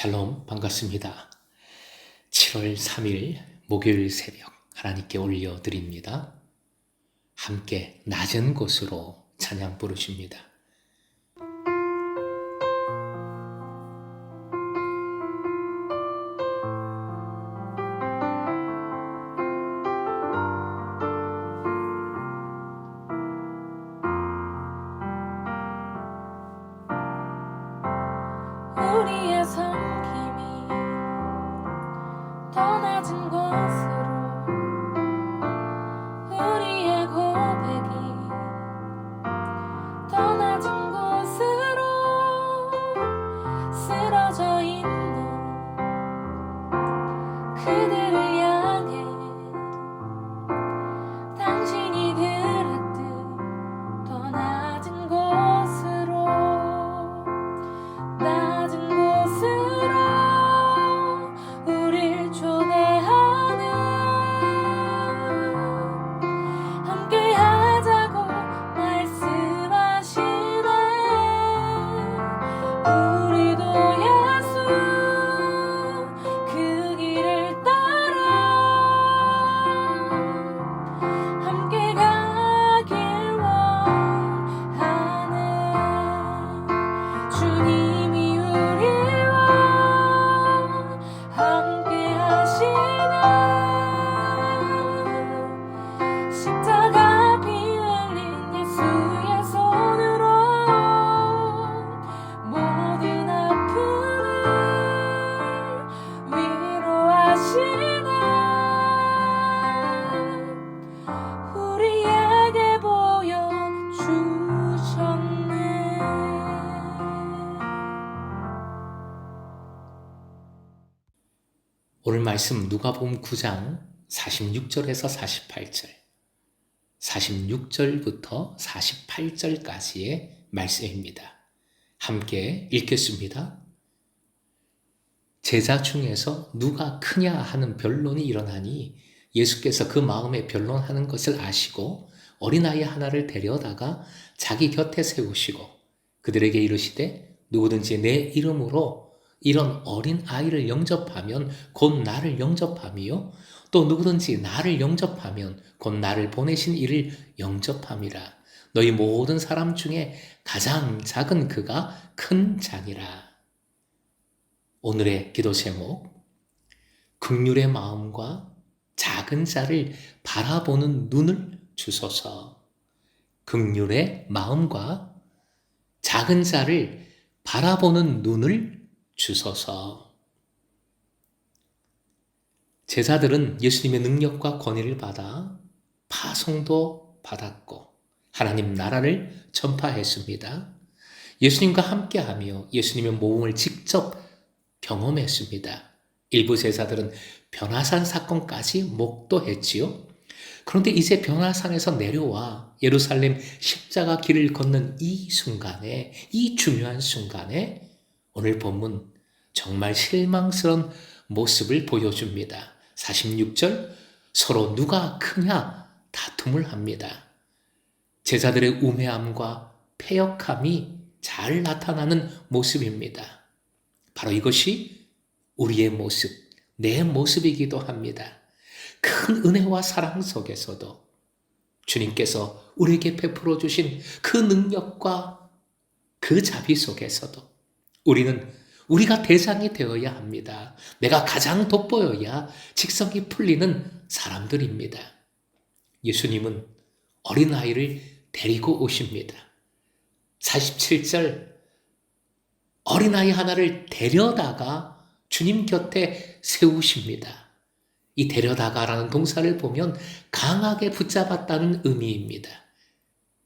샬롬, 반갑습니다. 7월 3일 목요일 새벽 하나님께 올려드립니다. 함께 낮은 곳으로 찬양 부르십니다. 우리의 섬김이 더 낮은 곳으로, 우리의 고백이 더 낮은 곳으로 쓰러져 있는 그들을 향해 당신이 그랬듯 더 낮은 곳으로, 낮은 곳으로 우릴 초대하는, 함께 하자고 말씀하시네. 우리도 예수 그 길을 따라 함께 가길 원하네. 주님이 우리와 함께 하시네. 십자가 피 흘린 예수의 손으로 모든 아픔을 위로하시네. 우리에게 보여주셨네. 오늘 말씀 누가복음 9장 46절에서 48절, 46절부터 48절까지의 말씀입니다. 함께 읽겠습니다. 제자 중에서 누가 크냐 하는 변론이 일어나니 예수께서 그 마음에 변론하는 것을 아시고 어린아이 하나를 데려다가 자기 곁에 세우시고 그들에게 이르시되 누구든지 내 이름으로 이런 어린 아이를 영접하면 곧 나를 영접함이요 또 누구든지 나를 영접하면 곧 나를 보내신 이를 영접함이라. 너희 모든 사람 중에 가장 작은 그가 큰 자니라. 오늘의 기도 제목, 긍휼의 마음과 작은 자를 바라보는 눈을 주소서. 긍휼의 마음과 작은 자를 바라보는 눈을 주소서. 제자들은 예수님의 능력과 권위를 받아 파송도 받았고 하나님 나라를 전파했습니다. 예수님과 함께하며 예수님의 모험을 직접 경험했습니다. 일부 제자들은 변화산 사건까지 목도했지요. 그런데 이제 변화산에서 내려와 예루살렘 십자가 길을 걷는 이 순간에, 이 중요한 순간에 오늘 본문 정말 실망스러운 모습을 보여줍니다. 46절, 서로 누가 크냐 다툼을 합니다. 제자들의 우매함과 패역함이 잘 나타나는 모습입니다. 바로 이것이 우리의 모습, 내 모습이기도 합니다. 큰 은혜와 사랑 속에서도 주님께서 우리에게 베풀어 주신 그 능력과 그 자비 속에서도 우리는 우리가 대상이 되어야 합니다. 내가 가장 돋보여야 직성이 풀리는 사람들입니다. 예수님은 어린아이를 데리고 오십니다. 47절, 어린아이 하나를 데려다가 주님 곁에 세우십니다. 이 데려다가라는 동사를 보면 강하게 붙잡았다는 의미입니다.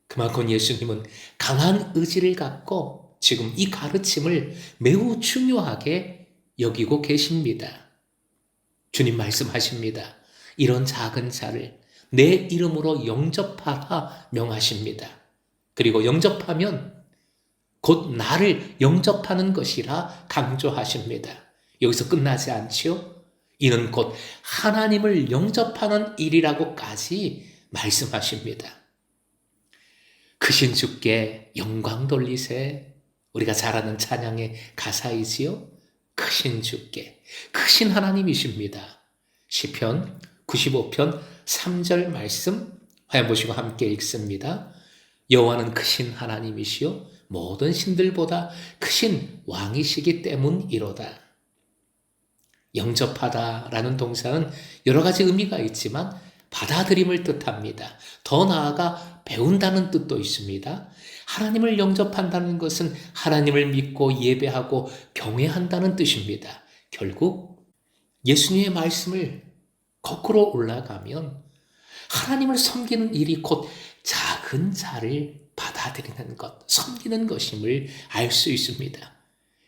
그만큼 예수님은 강한 의지를 갖고 지금 이 가르침을 매우 중요하게 여기고 계십니다. 주님 말씀하십니다. 이런 작은 자를 내 이름으로 영접하라 명하십니다. 그리고 영접하면 곧 나를 영접하는 것이라 강조하십니다. 여기서 끝나지 않지요? 이는 곧 하나님을 영접하는 일이라고까지 말씀하십니다. 크신 주께 영광 돌리세. 우리가 잘 아는 찬양의 가사이지요. 크신 주께, 크신 하나님이십니다. 시편 95편 3절 말씀 화면 보시고 함께 읽습니다. 여호와는 크신 하나님이시요 모든 신들보다 크신 왕이시기 때문이로다. 영접하다라는 동사는 여러 가지 의미가 있지만 받아들임을 뜻합니다. 더 나아가 배운다는 뜻도 있습니다. 하나님을 영접한다는 것은 하나님을 믿고 예배하고 경외한다는 뜻입니다. 결국 예수님의 말씀을 거꾸로 올라가면 하나님을 섬기는 일이 곧 작은 자를 받아들이는 것, 섬기는 것임을 알 수 있습니다.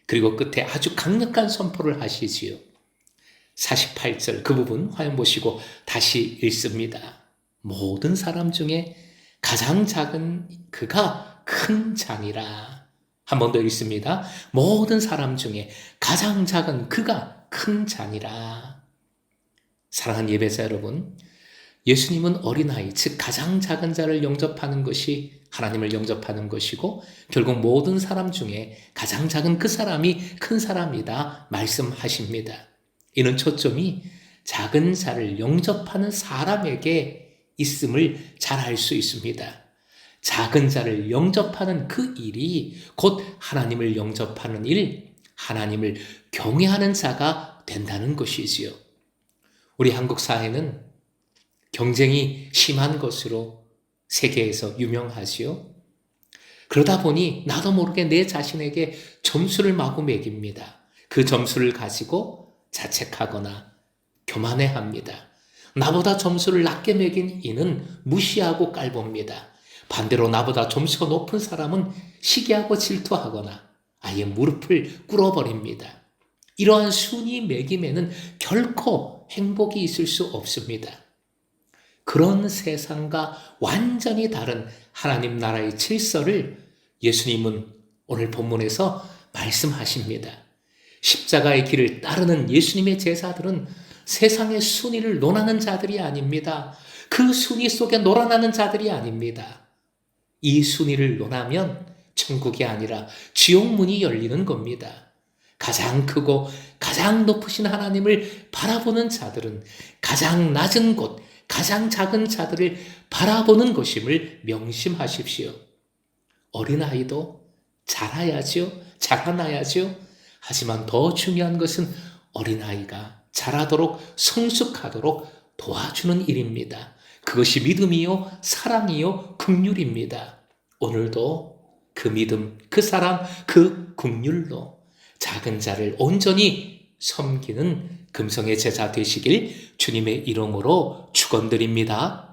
그리고 끝에 아주 강력한 선포를 하시지요. 48절 그 부분 화면 보시고 다시 읽습니다. 모든 사람 중에 가장 작은 그가 큰 자니라. 한 번 더 읽습니다. 모든 사람 중에 가장 작은 그가 큰 자니라. 사랑하는 예배자 여러분, 예수님은 어린아이, 즉 가장 작은 자를 영접하는 것이 하나님을 영접하는 것이고 결국 모든 사람 중에 가장 작은 그 사람이 큰 사람이다 말씀하십니다. 이는 초점이 작은 자를 영접하는 사람에게 있음을 잘 알 수 있습니다. 작은 자를 영접하는 그 일이 곧 하나님을 영접하는 일, 하나님을 경외하는 자가 된다는 것이지요. 우리 한국 사회는 경쟁이 심한 것으로 세계에서 유명하지요. 그러다 보니 나도 모르게 내 자신에게 점수를 마구 매깁니다. 그 점수를 가지고 자책하거나 교만해합니다. 나보다 점수를 낮게 매긴 이는 무시하고 깔봅니다. 반대로 나보다 점수가 높은 사람은 시기하고 질투하거나 아예 무릎을 꿇어버립니다. 이러한 순위 매김에는 결코 행복이 있을 수 없습니다. 그런 세상과 완전히 다른 하나님 나라의 질서를 예수님은 오늘 본문에서 말씀하십니다. 십자가의 길을 따르는 예수님의 제자들은 세상의 순위를 논하는 자들이 아닙니다. 그 순위 속에 놀아나는 자들이 아닙니다. 이 순위를 논하면 천국이 아니라 지옥문이 열리는 겁니다. 가장 크고 가장 높으신 하나님을 바라보는 자들은 가장 낮은 곳, 가장 작은 자들을 바라보는 것임을 명심하십시오. 어린아이도 자라야지요. 자라나야지요. 하지만 더 중요한 것은 어린아이가 자라도록 성숙하도록 도와주는 일입니다. 그것이 믿음이요, 사랑이요, 긍휼입니다. 오늘도 그 믿음, 그 사랑, 그 긍휼로 작은 자를 온전히 섬기는 금성의 제자 되시길 주님의 이름으로 축원드립니다.